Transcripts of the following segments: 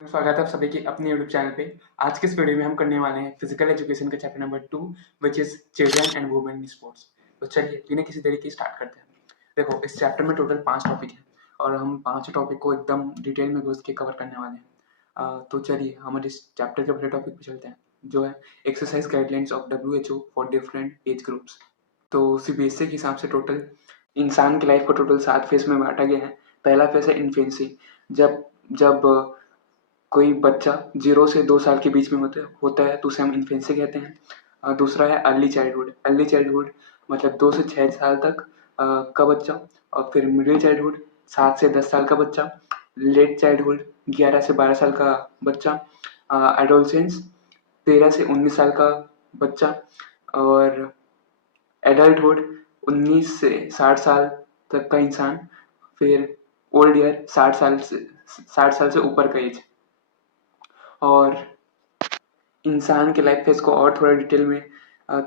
स्वागत है आप सभी की अपने यूट्यूब चैनल पे। आज के इस वीडियो में हम करने वाले हैं फिजिकल एजुकेशन का chapter number 2 which is children and women in sports. तो चलिए बिना किसी तरीके स्टार्ट करते हैं। देखो, इस चैप्टर में टोटल 5 टॉपिक हैं और हम 5 टॉपिक को एकदम डिटेल में घुस के कवर करने वाले हैं। तो चलिए हमारे इस चैप्टर के पहले टॉपिक पे चलते हैं, जो है exercise guidelines of WHO for different age groups. तो CBSE के हिसाब से टोटल इंसान की लाइफ को टोटल 7 फेज में बांटा गया है। पहला फेज है इन्फेंसी, जब जब कोई बच्चा 0 से 2 साल के बीच में होता है तो उसे हम इन्फेंसी कहते हैं। दूसरा है अर्ली चाइल्डहुड। अर्ली चाइल्डहुड मतलब 2 से 6 साल तक का बच्चा। और फिर मिडिल चाइल्डहुड 7 से 10 साल का बच्चा। लेट चाइल्डहुड 11 से 12 साल का बच्चा। एडोलसेंस 13 से 19 साल का बच्चा। और एडल्टहुड 19 से 60 साल तक का इंसान। फिर ओल्ड ईयर 60 साल से ऊपर का एज। और इंसान के लाइफ फेज को और थोड़ा डिटेल में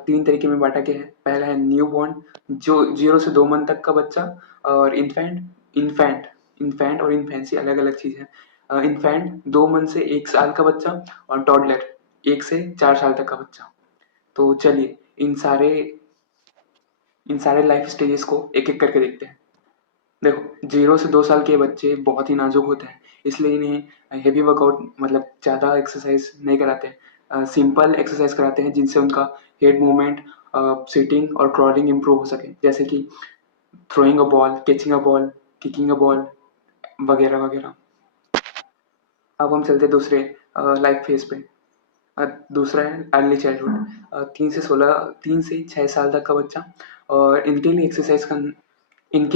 3 तरीके में बांटा गया है। पहला है न्यू बॉर्न, जो 0 से 2 मंथ तक का बच्चा। और इन्फेंट और इन्फेंसी अलग अलग चीज है। इन्फेंट 2 मंथ से 1 साल का बच्चा। और टॉडलर 1 से 4 साल तक का बच्चा। तो चलिए इन सारे लाइफ स्टेजेस को एक एक करके देखते हैं। देखो, 0 से 2 साल के बच्चे बहुत ही नाजुक होते हैं, इसलिए इन्हें हेवी वर्कआउट मतलब ज़्यादा एक्सरसाइज नहीं कराते हैं। सिंपल एक्सरसाइज कराते हैं जिनसे उनका हेड मूवमेंट, सिटिंग और क्रॉलिंग इम्प्रूव हो सके, जैसे कि throwing a ball, catching a ball, kicking a ball वगैरह वगैरह। अब हम चलते हैं दूसरे लाइफ फेज पे। दूसरा है अर्ली चाइल्डहुड, 3 से 6 साल तक का बच्चा। और इनके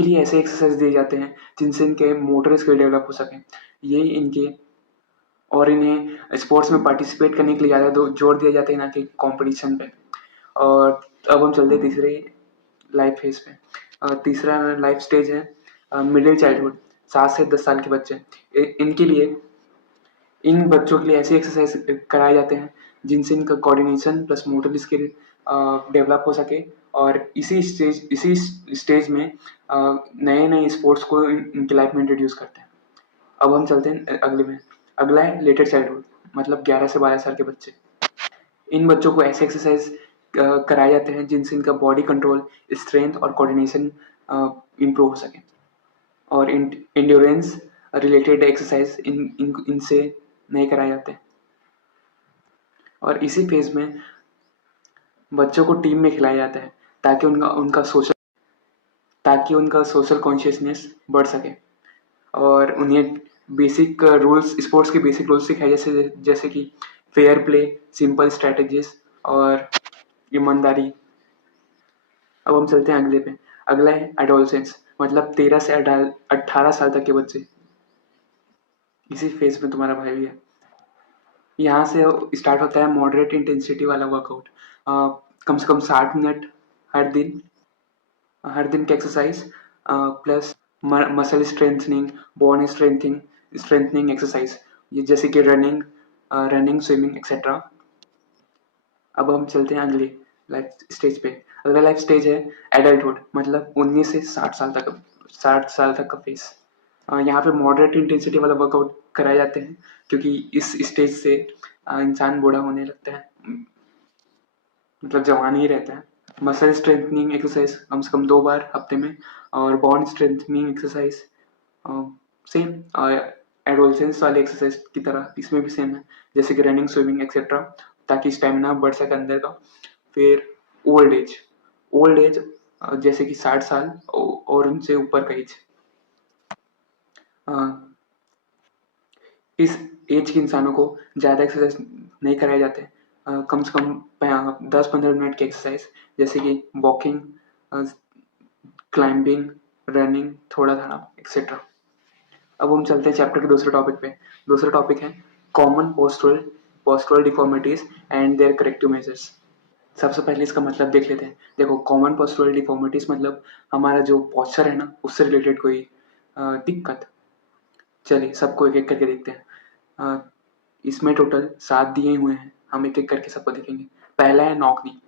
लिए ऐसे एक्सरसाइज दिए जाते हैं जिनसे इनके मोटर स्किल डेवलप हो सके। ये इनके और इन्हें स्पोर्ट्स में पार्टिसिपेट करने के लिए ज़्यादा जोर दिया जाता है, ना कि कॉम्पिटिशन पे। और अब हम चलते हैं तीसरे लाइफ फेज पे। तीसरा लाइफ स्टेज है मिडिल चाइल्डहुड, 7 से 10 साल के बच्चे। इनके लिए इन बच्चों के लिए ऐसे एक्सरसाइज कराए जाते हैं जिनसे इनका coordination plus motor skill develop हो सके। और इसी स्टेज में नए नए स्पोर्ट्स को इनकी लाइफ में इंट्रोड्यूस करते हैं। अब हम चलते हैं अगले में। अगला है लेटर चाइल्डहुड, मतलब 11 से 12 साल के बच्चे। इन बच्चों को ऐसे एक्सरसाइज कराए जाते हैं जिनसे इनका बॉडी कंट्रोल, स्ट्रेंथ और कोऑर्डिनेशन इम्प्रूव हो सके। और इंड्योरेंस रिलेटेड एक्सरसाइज इनसे नहीं कराए जाते। और इसी फेज में बच्चों को टीम में खिलाया जाता है ताकि उनका सोशल कॉन्शियसनेस बढ़ सके। और उन्हें बेसिक रूल्स, स्पोर्ट्स के बेसिक रूल्स सिखाए, जैसे कि फेयर प्ले, सिंपल स्ट्रेटजीज और ईमानदारी। अब हम चलते हैं अगले पे। अगला है एडोलसेंस, मतलब 13 से 18 साल तक के बच्चे। इसी फेज में तुम्हारा भाई भी है। यहाँ से स्टार्ट होता है मॉडरेट इंटेंसिटी वाला वर्कआउट। कम से कम 60 मिनट हर दिन हर दिन की exercise plus muscle strengthening, bone strengthening exercise, ये जैसे कि रनिंग, स्विमिंग एक्सेट्रा। अब हम चलते हैं अगली लाइफ स्टेज पे। अगला लाइफ स्टेज है एडल्टहुड, मतलब 19 से 60 साल तक का फेस। यहाँ पे मॉडरेट इंटेंसिटी वाला वर्कआउट कराए जाते हैं क्योंकि इस स्टेज से इंसान बूढ़ा होने लगता है, मतलब जवान ही रहता है। मसल स्ट्रेंथनिंग एक्सरसाइज कम से कम 2 बार हफ्ते में। और bond strengthening exercise same adolescence वाले एक्सरसाइज की तरह इसमें भी सेम है, जैसे कि रनिंग, स्विमिंग एक्सेट्रा, ताकि स्टेमिना बढ़ सके अंदर का। फिर ओल्ड एज जैसे कि 60 साल और उनसे ऊपर का एज। इस एज के इंसानों को ज़्यादा एक्सरसाइज नहीं कराए जाते, कम से कम 10-15 मिनट की एक्सरसाइज, जैसे कि वॉकिंग, क्लाइंबिंग, रनिंग, थोड़ा धाड़ा एक्सेट्रा। अब हम चलते हैं चैप्टर के दूसरे टॉपिक पे। दूसरा टॉपिक है common postural deformities and their corrective measures. सबसे पहले इसका मतलब देख लेते हैं। देखो, कॉमन पोस्टुरल डिफॉर्मिटीज मतलब हमारा जो पोस्चर है ना, उससे रिलेटेड कोई दिक्कत। चलिए सबको एक एक करके देखते हैं। इसमें टोटल 7 दिए हुए हैं, हम एक एक करके सबको देखेंगे। पहला है नौकनी।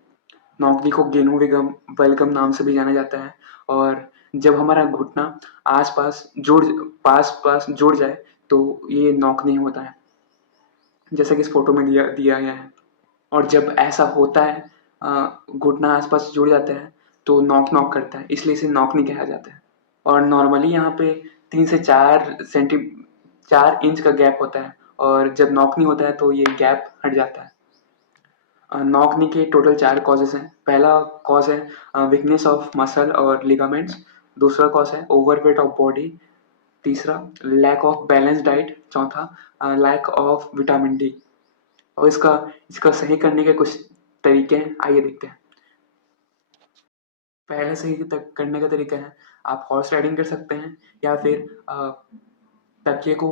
नौकनी को गेनु वेलगम नाम से भी जाना जाता है। और जब हमारा घुटना पास पास जुड़ जाए तो ये नौकनी होता है। जैसा कि इस फोटो में दिया दिया गया है। और जब ऐसा होता है, घुटना आसपास जुड़ जाता है, तो नॉक नॉक करता है, इसलिए इसे नॉक नहीं कहा जाता है। और नॉर्मली यहाँ पे 3 से 4 इंच का गैप होता है, और जब नॉक नहीं होता है तो ये गैप हट जाता है। नॉकनी के टोटल 4 कॉजेज हैं। पहला कॉज है वीकनेस ऑफ मसल और लिगामेंट्स। दूसरा कॉज है ओवरवेट ऑफ बॉडी। तीसरा लैक ऑफ बैलेंस डाइट। चौथा लैक ऑफ विटामिन डी। और इसका इसका सही करने के कुछ तरीके हैं, आइए देखते हैं। पहले सही करने का तरीका है, आप हॉर्स राइडिंग कर सकते हैं, या फिर तकिए को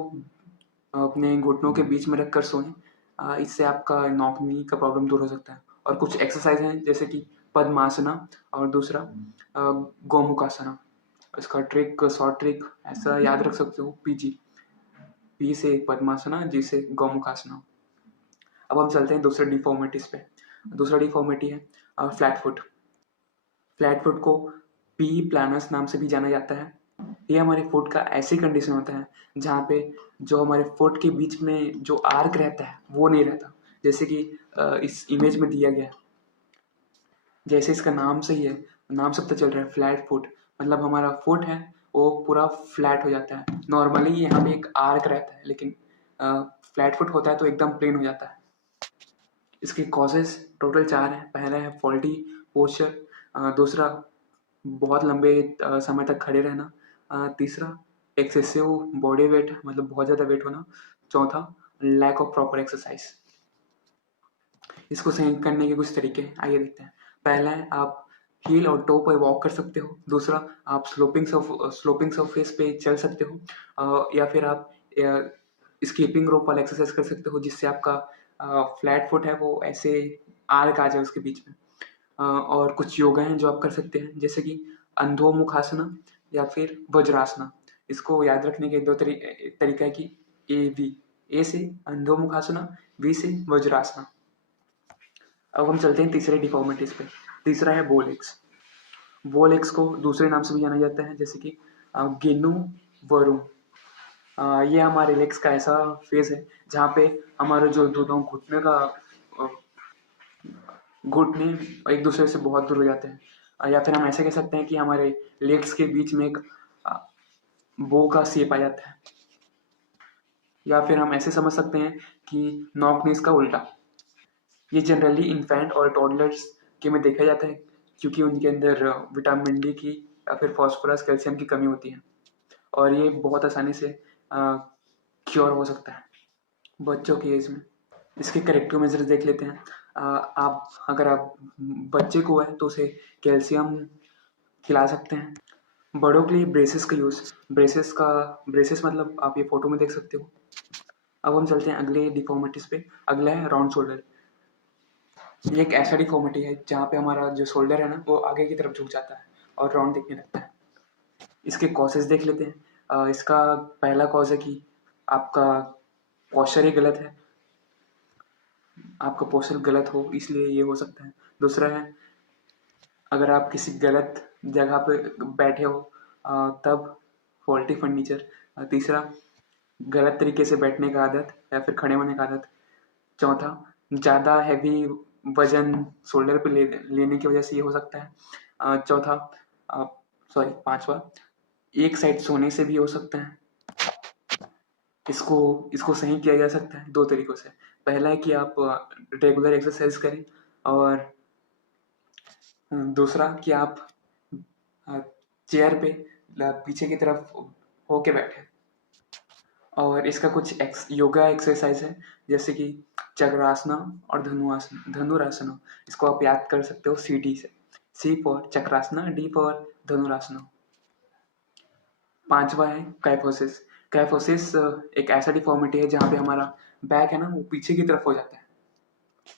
अपने घुटनों के बीच में रखकर सोएं। इससे आपका नॉकनी का प्रॉब्लम दूर हो सकता है। और कुछ एक्सरसाइज हैं जैसे कि पद्मासना, और दूसरा गोमुखासना। इसका ट्रिक, शॉर्ट ट्रिक ऐसा याद रख सकते हो, पी से पद्मासना, जी से गौमुखासना। अब हम चलते हैं दूसरे डिफॉर्मिटीज पे। दूसरा डिफॉर्मिटी है फ्लैट फुट। फ्लैट फुट को पी प्लानस नाम से भी जाना जाता है। ये हमारे फुट का ऐसी कंडीशन होता है जहाँ पे जो हमारे फुट के बीच में जो आर्क रहता है वो नहीं रहता, जैसे कि इस इमेज में दिया गया है। जैसे इसका नाम से ही है, नाम से पता चल रहा है फ्लैट फुट, मतलब हमारा फुट है वो पूरा फ्लैट हो जाता है। नॉर्मली यहाँ पे एक आर्क रहता है, लेकिन फ्लैट फुट होता है तो एकदम प्लेन हो जाता है। इसके कॉजेज टोटल 4 हैं। पहला है फॉल्टी पोस्चर। दूसरा बहुत लंबे समय तक खड़े रहना। तीसरा एक्सेसिव बॉडी वेट, मतलब बहुत ज़्यादा वेट होना। चौथा लैक ऑफ प्रॉपर एक्सरसाइज। इसको सही करने के कुछ तरीके हैं, आइए देखते हैं। पहला है, आप हील और टो पर वॉक कर सकते हो। दूसरा, आप स्लोपिंग सरफेस पे चल सकते हो। या फिर आप स्कीपिंग रोप वाला एक्सरसाइज कर सकते हो, जिससे आपका फ्लैट फुट है वो ऐसे आर्क आ जाए उसके बीच में। और कुछ योगा हैं जो आप कर सकते हैं, जैसे कि अंधोमुखासना या फिर वज्रासना। इसको याद रखने के 2 तरीका है कि ए से अंधोमुखासना, वी से वज्रासना। अब हम चलते हैं तीसरे डिफॉर्मिटीज पे। तीसरा है बोलेक्स। बोलेक्स को दूसरे नाम से भी जाना जाता है, जैसे कि गेनु वरुम। ये हमारे लेग्स का ऐसा फेज है जहाँ पे हमारे जो दोनों घुटने का अ, घुटने एक दूसरे से बहुत दूर हो जाते हैं। या फिर हम ऐसे कह सकते हैं कि हमारे लेग्स के बीच में एक बो का शेप आ जाता है। या फिर हम ऐसे समझ सकते हैं कि नॉक नीज का उल्टा। ये जनरली इन्फेंट और टॉडलर्स के में देखा जाता है, क्योंकि उनके अंदर विटामिन डी की या फिर फॉस्फोरस कैल्शियम की कमी होती है, और ये बहुत आसानी से क्योर हो सकता है बच्चों की एज में। इसके करेक्टिव मेजर्स देख लेते हैं। आप अगर आप बच्चे को है तो उसे कैल्शियम खिला सकते हैं। बड़ों के लिए ब्रेसेस का यूज़, ब्रेसेस मतलब आप ये फोटो में देख सकते हो। अब हम चलते हैं अगले डिफॉर्मिटीज पे। अगला है राउंड शोल्डर। ये एक ऐसा डिफॉर्मिटी है जहाँ पे हमारा जो शोल्डर है ना वो आगे की तरफ झुक जाता है और राउंड दिखने लगता है। इसके कॉजेज देख लेते हैं। इसका पहला कॉज है कि आपका पोस्चर ही गलत है, आपका पोस्चर गलत हो इसलिए ये हो सकता है। दूसरा है, अगर आप किसी गलत जगह पे बैठे हो तब फॉल्टी फर्नीचर। तीसरा, गलत तरीके से बैठने का आदत या फिर खड़े होने का आदत। चौथा, ज़्यादा हैवी वजन शोल्डर पे लेने की वजह से ये हो सकता है। चौथा, पांचवा, एक साइड सोने से भी हो सकता है। इसको इसको सही किया जा सकता है 2 तरीकों से। पहला है कि आप रेगुलर एक्सरसाइज करें, और दूसरा कि आप चेयर पे पीछे की तरफ होके बैठे। और इसका कुछ योगा एक्सरसाइज है, जैसे कि चक्रासना और धनुरासना। इसको आप याद कर सकते हो CD से। C for Chakrasana, D for Dhanurasana. पांचवा है काइफोसिस। काइफोसिस एक ऐसा डिफॉर्मिटी है जहाँ पे हमारा बैक है ना वो पीछे की तरफ हो जाता है।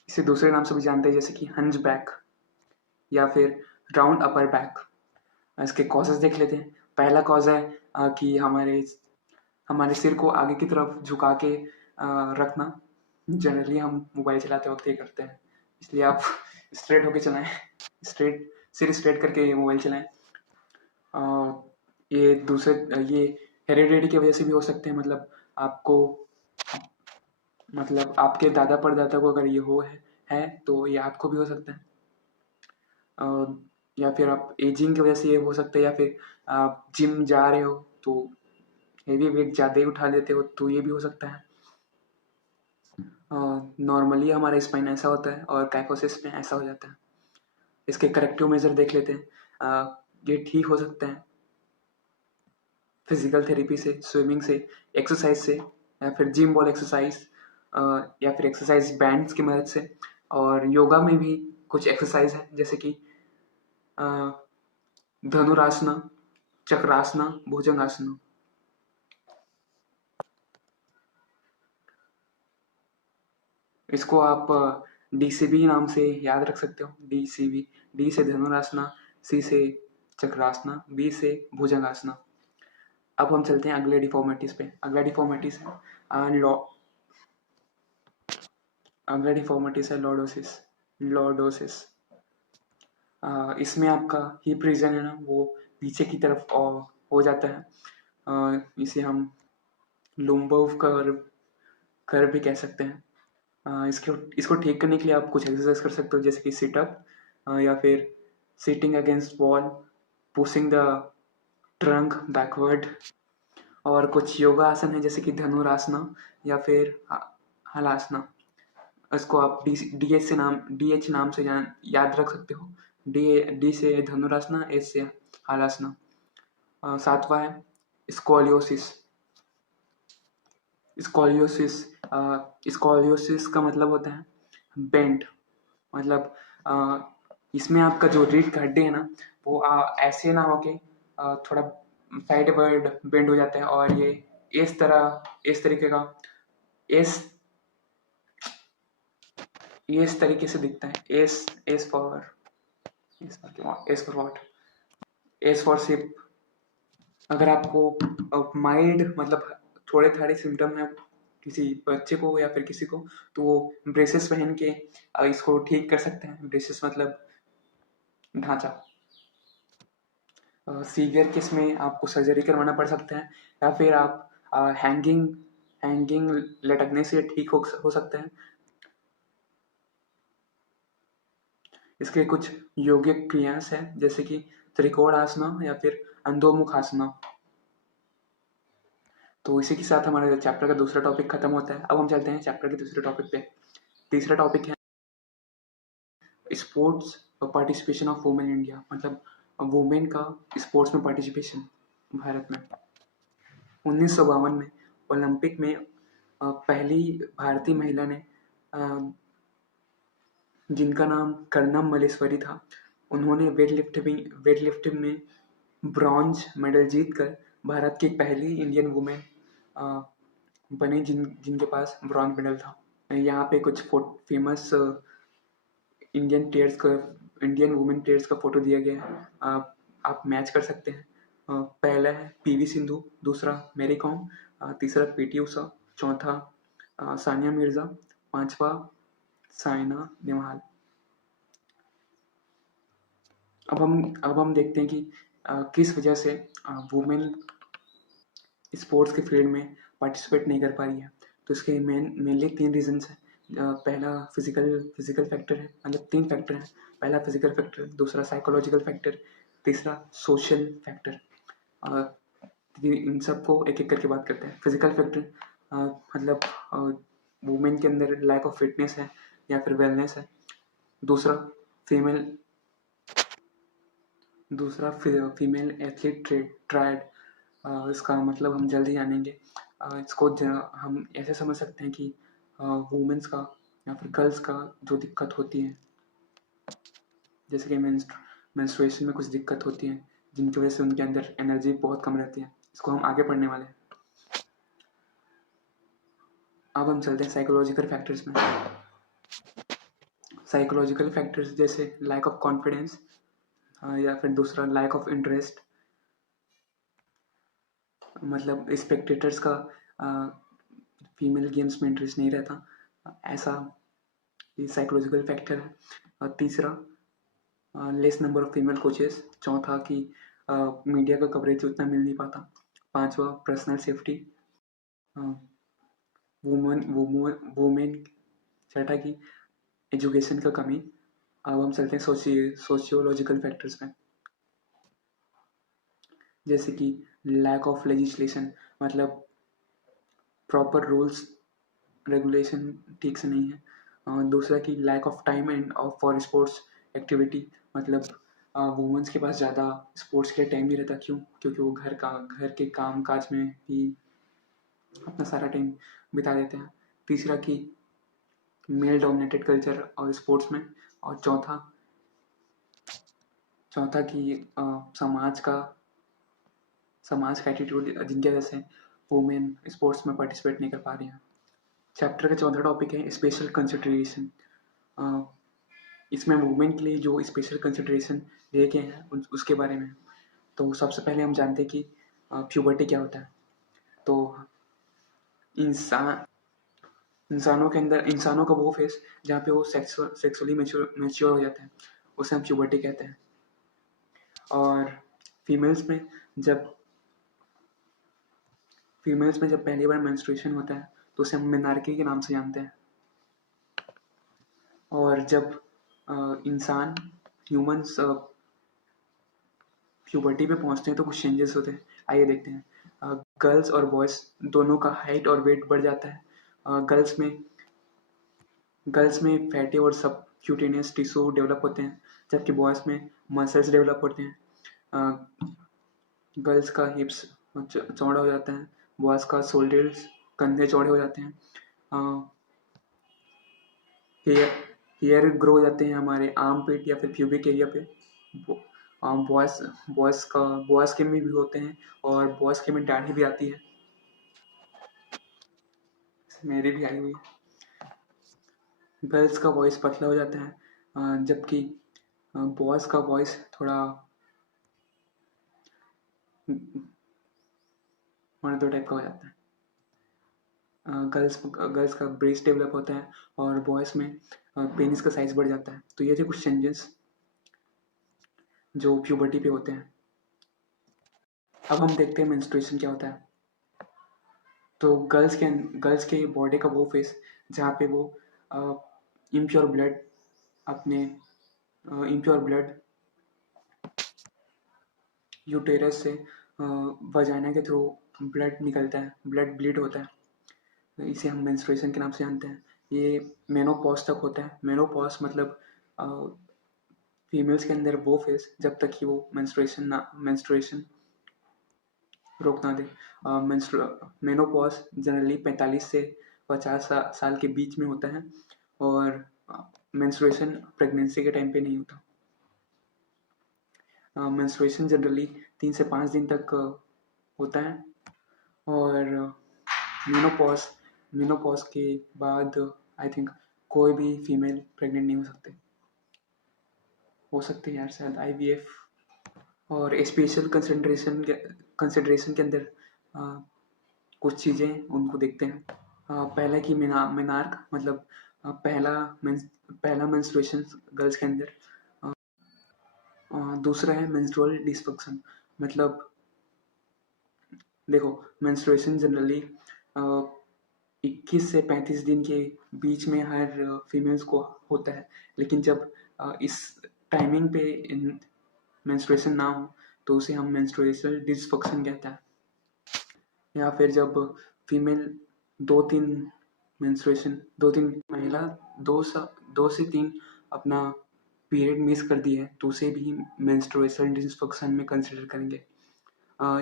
इसे दूसरे नाम से भी जानते हैं, जैसे कि हंच बैक या फिर राउंड अपर बैक। इसके कॉजेज देख लेते हैं। पहला कॉज है कि हमारे सिर को आगे की तरफ झुका के रखना। जनरली हम मोबाइल चलाते वक्त ये करते हैं, इसलिए आप स्ट्रेट होके चलाएं, सिर स्ट्रेट करके मोबाइल चलाएं। ये हेरिडिटी की वजह से भी हो सकते हैं, मतलब आपको मतलब आपके दादा परदादा को अगर ये है तो ये आपको भी हो सकता है। या फिर आप एजिंग की वजह से ये हो सकता है, या फिर आप जिम जा रहे हो तो हेवी वेट ज़्यादा ही उठा लेते हो तो ये भी हो सकता है। नॉर्मली हमारा स्पाइन ऐसा होता है और काइफोसिस में ऐसा हो जाता है। इसके करेक्टिव मेजर देख लेते हैं। ये ठीक हो सकता है फिजिकल थेरेपी से, स्विमिंग से, एक्सरसाइज से, या फिर जिम बॉल एक्सरसाइज, या फिर एक्सरसाइज बैंड्स की मदद से। और योगा में भी कुछ एक्सरसाइज है जैसे कि धनुरासना, चक्रासना, भुजंगासना। इसको आप DCB नाम से याद रख सकते हो। DCB, D से धनुरासना, C से चक्रासना, B से भुजंगासना। अब हम चलते हैं अगले डिफॉर्मिटीज पे। अगला डिफॉर्मिटीज है लॉर्डोसिस। लॉर्डोसिस इसमें आपका हिप रीजन है ना, वो पीछे की तरफ हो जाता है। इसे हम लुम्बोव कर्व भी कह सकते हैं। इसको ठीक करने के लिए आप कुछ एक्सरसाइज कर सकते हो जैसे कि सिटअप, या फिर sitting against wall, pushing the trunk backward. और कुछ योगा आसन है जैसे कि धनुरासना या फिर हलासना। इसको आप DH नाम से याद रख सकते हो। डी से धनुरासना, एच से हलासना। सातवां है स्कोलियोसिस। स्कोलियोसिस स्कोलियोसिस का मतलब होता है बेंड। मतलब इसमें आपका जो रीढ़ का हड्डी है ना, वो ऐसे ना होके थोड़ा साइड वर्ड बेंड हो जाता है, और ये इस तरीके का इस इस तरीके से दिखता है। S for what? S for ship. अगर आपको माइल्ड मतलब थोड़े थोड़े सिम्टम है किसी बच्चे को या फिर किसी को, तो वो ब्रेसेस पहन के इसको ठीक कर सकते हैं। ब्रेसेस मतलब ढांचा। सीवियर केस में आपको सर्जरी करवाना पड़ सकता है, या फिर आप हैंगिंग लटकने से ठीक हो सकता है। इसके कुछ योगिक क्रियास है जैसे कि त्रिकोण आसना या फिर अंधोमुख आसना। तो इसी के साथ हमारे चैप्टर का दूसरा टॉपिक खत्म होता है। अब हम चलते हैं चैप्टर के दूसरे टॉपिक पे। तीसरा टॉपिक है sports participation of women India. मतलब वुमेन का स्पोर्ट्स में पार्टिसिपेशन भारत में। 1952 में ओलंपिक में पहली भारतीय महिला ने, जिनका नाम कर्णम मल्लेश्वरी था, उन्होंने वेट लिफ्टिंग में ब्रॉन्ज मेडल जीतकर भारत की पहली इंडियन वुमेन बने जिनके पास ब्रॉन्ज मेडल था। यहाँ पे कुछ फेमस इंडियन वुमेन प्लेयर्स का फोटो दिया गया है। आप मैच कर सकते हैं। पहला है PV सिंधु, दूसरा मैरी कॉम, तीसरा PT उषा, चौथा सानिया मिर्जा, पांचवा साइना नेहवाल। अब हम देखते हैं कि किस वजह से वुमेन स्पोर्ट्स के फील्ड में पार्टिसिपेट नहीं कर पा रही है। तो इसके मेनली 3 रीजंस हैं। पहला फिजिकल फैक्टर है, मतलब 3 फैक्टर हैं। पहला फिजिकल फैक्टर, दूसरा साइकोलॉजिकल फैक्टर, तीसरा सोशल फैक्टर। इन सबको एक एक करके बात करते हैं। फिजिकल फैक्टर मतलब वुमेन के अंदर लैक ऑफ फिटनेस है या फिर वेलनेस है। दूसरा फीमेल एथलीट ट्रायड। इसका मतलब हम जल्दी जानेंगे। इसको हम ऐसे समझ सकते हैं कि वुमेन्स का या फिर गर्ल्स का जो दिक्कत होती है, जैसे कि मेंस्ट्रुएशन में कुछ दिक्कत होती है जिनकी वजह से उनके अंदर एनर्जी बहुत कम रहती है। इसको हम आगे पढ़ने वाले हैं। अब हम चलते हैं साइकोलॉजिकल फैक्टर्स में। साइकोलॉजिकल फैक्टर्स जैसे लैक ऑफ कॉन्फिडेंस, या फिर दूसरा लैक ऑफ इंटरेस्ट। मतलब स्पेक्टेटर्स का फीमेल गेम्स में इंटरेस्ट नहीं रहता, ऐसा ये साइकोलॉजिकल फैक्टर है। और तीसरा less number of female coaches. चौथा कि मीडिया का कवरेज उतना मिल नहीं पाता। पांचवा पर्सनल सेफ्टी। वुमेन छठा की एजुकेशन का कमी। अब हम चलते हैं सोशियोलॉजिकल फैक्टर्स में, जैसे कि लैक ऑफ लेजिस्लेशन, मतलब प्रॉपर रूल्स रेगुलेशन ठीक से नहीं है। दूसरा कि lack of time and for sports activity, मतलब वुमेंस के पास ज़्यादा स्पोर्ट्स के लिए टाइम नहीं रहता। क्यों? क्योंकि वो घर के काम काज में ही अपना सारा टाइम बिता देते हैं। तीसरा कि मेल डोमिनेटेड कल्चर और स्पोर्ट्स में। और चौथा कि समाज का एटीट्यूड, जिनकी वजह से वुमेन स्पोर्ट्स में पार्टिसिपेट नहीं कर पा रही हैं। चैप्टर का चौथा टॉपिक है स्पेशल कंसिडरेशन। इसमें वुमेन के लिए जो स्पेशल कंसिडरेशन दिए गए हैं उसके बारे में। तो सबसे पहले हम जानते हैं कि प्यूबर्टी क्या होता है। तो इंसानों का वो फेस जहाँ पे वो सेक्सुअली मैच्योर हो जाते हैं, उसे हम प्यूबर्टी कहते हैं। और फीमेल्स में जब पहली बार मेंस्ट्रुएशन होता है तो उसे हम मेनार्की के नाम से जानते हैं। और जब ह्यूमंस प्यूबर्टी पे पहुंचते हैं तो कुछ चेंजेस होते हैं। आइए देखते हैं। गर्ल्स और बॉयज़ दोनों का हाइट और वेट बढ़ जाता है। गर्ल्स में फैटी और सब क्यूटेनियस टिश्यू डेवलप होते हैं, जबकि बॉयज़ में मसल्स डेवलप होते हैं। गर्ल्स का हिप्स चौड़ा हो जाता है, बॉयज़ का शोल्डर्स कंधे चौड़े हो जाते हैं। हेयर ग्रो हो जाते हैं हमारे आर्म पिट या फिर प्यूबिक एरिया पे। बॉयज़ के में भी होते हैं, और बॉयज़ के में दाढ़ी भी आती है, मेरी भी आई हुई है। गर्ल्स का वॉइस पतला हो जाता है, जबकि बॉयज़ का वॉइस थोड़ा मर्दों टाइप का हो जाता है। गर्ल्स का ब्रेस्ट डेवलप होता है, और बॉयज़ में पेनिस का साइज बढ़ जाता है। तो ये थे कुछ चेंजेस जो प्यूबर्टी पे होते हैं। अब हम देखते हैं मेंस्ट्रुएशन क्या होता है। तो गर्ल्स के बॉडी का वो फेस जहाँ पे वो इम्प्योर ब्लड यूटेरस से वजाइना के थ्रू ब्लड निकलता है, ब्लड ब्लीड होता है, तो इसे हम मेंस्ट्रुएशन के नाम से जानते हैं। ये मेनोपॉज तक होता है। मेनोपॉज मतलब फीमेल्स के अंदर वो फेस जब तक कि वो मेंस्ट्रुएशन रोक ना दे। मेनोपॉज जनरली 45 से 50 साल के बीच में होता है, और मेंस्ट्रुएशन प्रेगनेंसी के टाइम पे नहीं होता। मेंस्ट्रुएशन जनरली 3 से 5 दिन तक होता है, और मेनोपॉज के बाद आई थिंक कोई भी फीमेल प्रेग्नेंट नहीं हो सकती है यार, शायद IVF। और स्पेशल कंसिडरेशन के अंदर कुछ चीज़ें उनको देखते हैं। पहला कि मेनार्क, मतलब पहला मेंस्ट्रुएशन गर्ल्स के अंदर। दूसरा है मेंस्ट्रुअल डिसफंक्शन, मतलब देखो मेंस्ट्रुएशन जनरली 21 से 35 दिन के बीच में हर फीमेल्स को होता है, लेकिन जब इस टाइमिंग पे मेंस्ट्रुएशन ना हो तो उसे हम मेंस्ट्रुअल डिसफंक्शन कहते हैं। या फिर जब फीमेल दो तीन महिला 2 से 3 अपना पीरियड मिस कर दी है तो उसे भी मेंस्ट्रुअल डिसफंक्शन में कंसिडर करेंगे।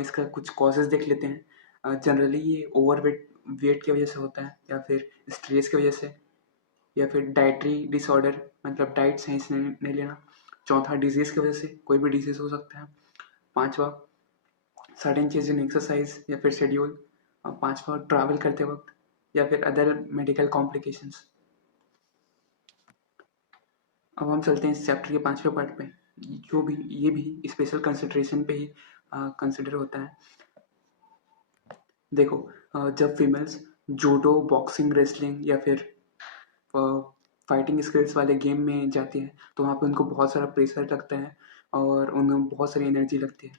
इसका कुछ कॉजेज देख लेते हैं। जनरली ये वेट की वजह से होता है, या फिर स्ट्रेस की वजह से, या फिर डाइटरी डिसऑर्डर, मतलब डाइट सही से नहीं लेना। चौथा डिजीज़ की वजह से, कोई भी डिजीज़ हो सकता है। पांचवा सडन चेंज इन एक्सरसाइज या फिर शेड्यूल। पांचवा ट्रैवल करते वक्त, या फिर अदर मेडिकल कॉम्प्लिकेशंस। अब हम चलते हैं इस चैप्टर के 5वें पार्ट पे, ये भी स्पेशल कंसिडरेशन पे ही कंसिडर होता है। देखो, जब फीमेल्स जूडो, बॉक्सिंग, रेसलिंग या फिर फाइटिंग स्किल्स वाले गेम में जाती है तो वहाँ पे उनको बहुत सारा प्रेशर लगता है, और उनमें बहुत सारी एनर्जी लगती है,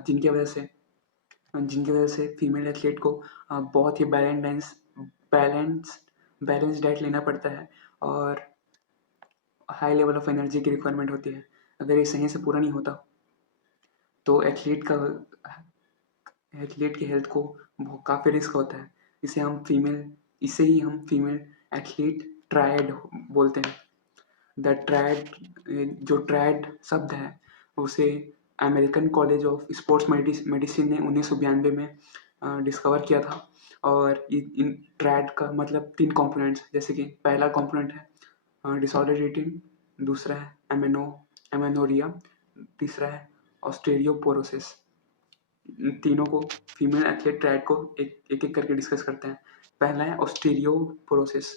जिनकी वजह से फीमेल एथलीट को बहुत ही बैलेंस डाइट लेना पड़ता है और हाई लेवल ऑफ एनर्जी की रिक्वायरमेंट होती है। अगर ये सही से पूरा नहीं होता तो एथलीट की हेल्थ को काफ़ी रिस्क होता है। इसे ही हम फीमेल एथलीट ट्रायड बोलते हैं। द ट्रायड जो ट्रायड शब्द है उसे American college of sports medicine ने 1992 में डिस्कवर किया था। और इन ट्रायड का मतलब 3 कंपोनेंट्स, जैसे कि पहला कंपोनेंट है डिसऑर्डर ईटिंग, दूसरा है एमेनोरिया, तीसरा है ऑस्टियोपोरोसिस। इन तीनों को फीमेल एथलीट ट्रायड को एक एक करके डिस्कस करते हैं। पहला है ऑस्टियोपोरोसिस।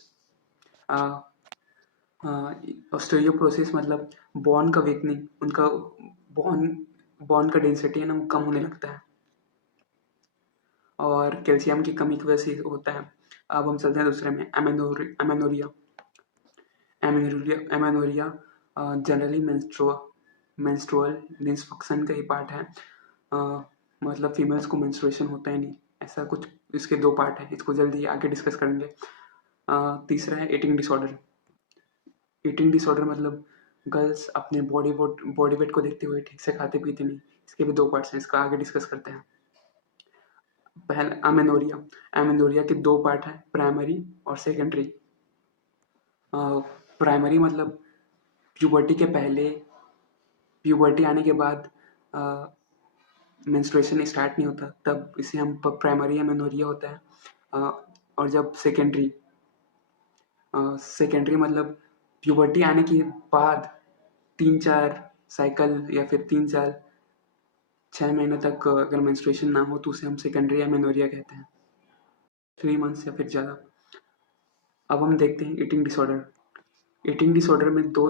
ऑस्टियोपोरोसिस मतलब बोन का वीकनिंग, उनका बोन का डेंसिटी है ना वो कम होने लगता है और कैल्शियम की कमी की वजह से होता है। अब हम चलते हैं दूसरे में, amenorrhoea. Amenorrhoea generally menstrual dysfunction का ही पार्ट है। मतलब फीमेल्स को मेंस्ट्रुएशन होता ही नहीं, ऐसा कुछ। इसके 2 पार्ट है, इसको जल्दी आगे डिस्कस करेंगे। तीसरा है ईटिंग डिसऑर्डर। ईटिंग डिसऑर्डर मतलब गर्ल्स अपने बॉडी वेट को देखते हुए ठीक से खाते पीते नहीं। इसके भी 2 पार्ट्स हैं, इसका आगे डिस्कस करते हैं। पहला एमेनोरिया के 2 पार्ट हैं, प्राइमरी और सेकेंडरी। प्राइमरी मतलब प्यूबर्टी के पहले, प्यूबर्टी आने के बाद मेंस्ट्रुएशन स्टार्ट नहीं होता, तब इसे हम प्राइमरी एमेनोरिया होता है। और जब सेकेंडरी मतलब प्यूबर्टी आने के बाद 3-4 साइकिल या फिर 3-4-6 महीने तक अगर मेंस्ट्रुएशन ना हो तो उसे हम सेकेंडरी एमेनोरिया कहते हैं, 3 मंथ्स या फिर ज़्यादा। अब हम देखते हैं ईटिंग डिसऑर्डर। ईटिंग डिसऑर्डर में दो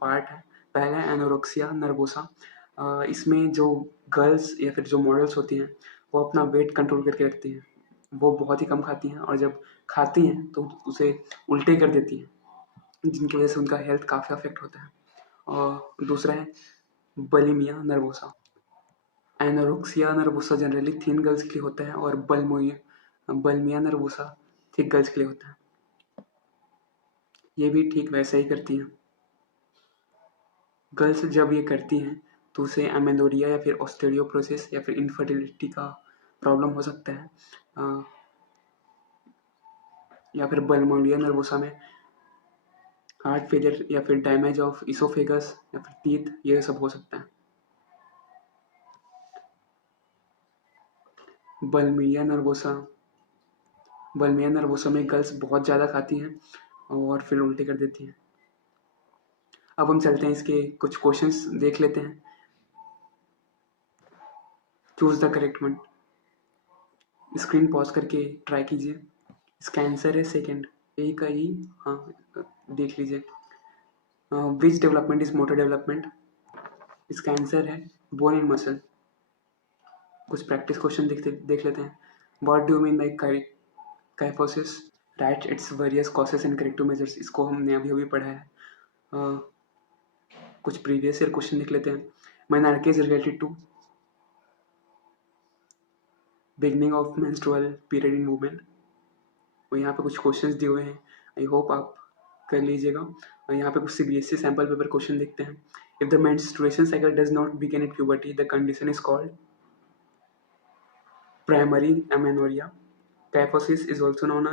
पार्ट है। पहला है एनोरेक्सिया नर्वोसा। इसमें जो गर्ल्स या फिर जो मॉडल्स होती हैं वो अपना वेट कंट्रोल करके रखती हैं। वो बहुत ही कम खाती हैं और जब खाती हैं तो उसे उल्टे कर देती हैं, जिनकी वजह से उनका हेल्थ काफ़ी अफेक्ट होता है। और दूसरा है bulimia nervosa. Anorexia nervosa generally thin girls के लिए होता है और बुलिमिया नर्वोसा थिक गर्ल्स के लिए होता है। ये भी ठीक वैसा ही करती हैं। गर्ल्स जब ये करती हैं तो उसे एमेनोरिया या फिर ऑस्टियोपोरोसिस या फिर इनफर्टिलिटी का प्रॉब्लम हो सकता है। या फिर बुलिमिया नर्वोसा में हार्ट फेलियर या फिर डैमेज ऑफ इसोफेगस या फिर टीथ, ये सब हो सकता है। बुलिमिया नर्वोसा में गर्ल्स बहुत ज़्यादा खाती हैं और फिर उल्टी कर देती हैं। अब हम चलते हैं, इसके कुछ क्वेश्चंस देख लेते हैं। Choose the correct one. Screen pause करके ट्राई कीजिए। इसका आंसर है सेकंड, ए का ई। हाँ, देख लीजिए। विच डेवलपमेंट इज मोटर डेवलपमेंट? इसका आंसर है बोन एंड मसल। कुछ प्रैक्टिस क्वेश्चन देख लेते हैं। What do you mean by kyphosis? Right its various causes and corrective measures. इसको हमने अभी पढ़ा है। कुछ प्रीवियस ईयर क्वेश्चन देख लेते हैं। Menarche is related to beginning of menstrual period in women. और यहाँ पे कुछ क्वेश्चंस दिए हुए हैं, आई होप आप कर लीजिएगा। और यहाँ पे कुछ CBSE सैम्पल पेपर क्वेश्चन देखते हैं। If the menstruation cycle does not begin at puberty the condition is called primary amenorrhoea. Kyphosis is also known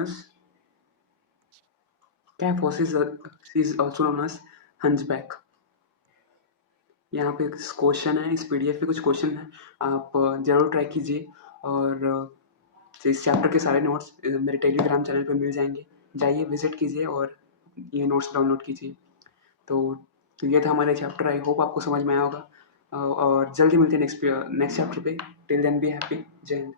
as hunchback। यहाँ पे क्वेश्चन है, इस PDF पे कुछ क्वेश्चन है, आप जरूर ट्राई कीजिए। और इस चैप्टर के सारे नोट्स मेरे टेलीग्राम चैनल पे मिल जाएंगे, जाइए विजिट कीजिए और ये नोट्स डाउनलोड कीजिए। तो ये था हमारा चैप्टर, आई होप आपको समझ में आया होगा। और जल्दी मिलते हैं नेक्स्ट चैप्टर पे। Till then be happy. Jai Hind.